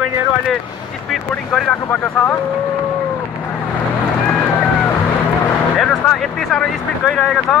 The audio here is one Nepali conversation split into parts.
दिदीबहिनीहरू अहिले स्पिड बोटिङ गरिराख्नु भएको छ। हेर्नुहोस् त यति साह्रो स्पिड गइरहेको छ।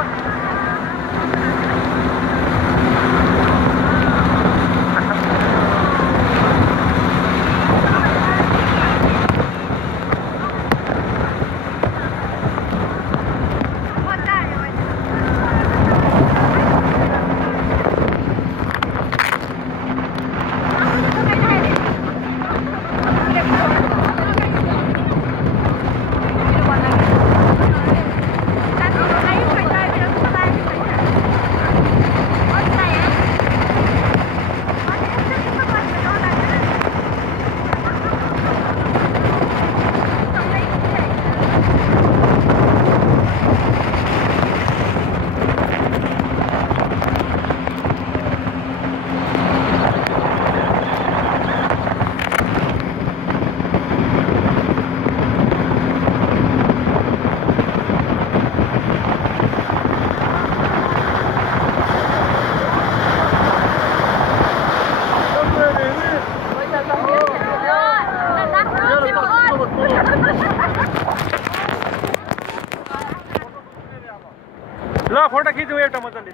ल फोटो खिचौँ एउटा मजाले।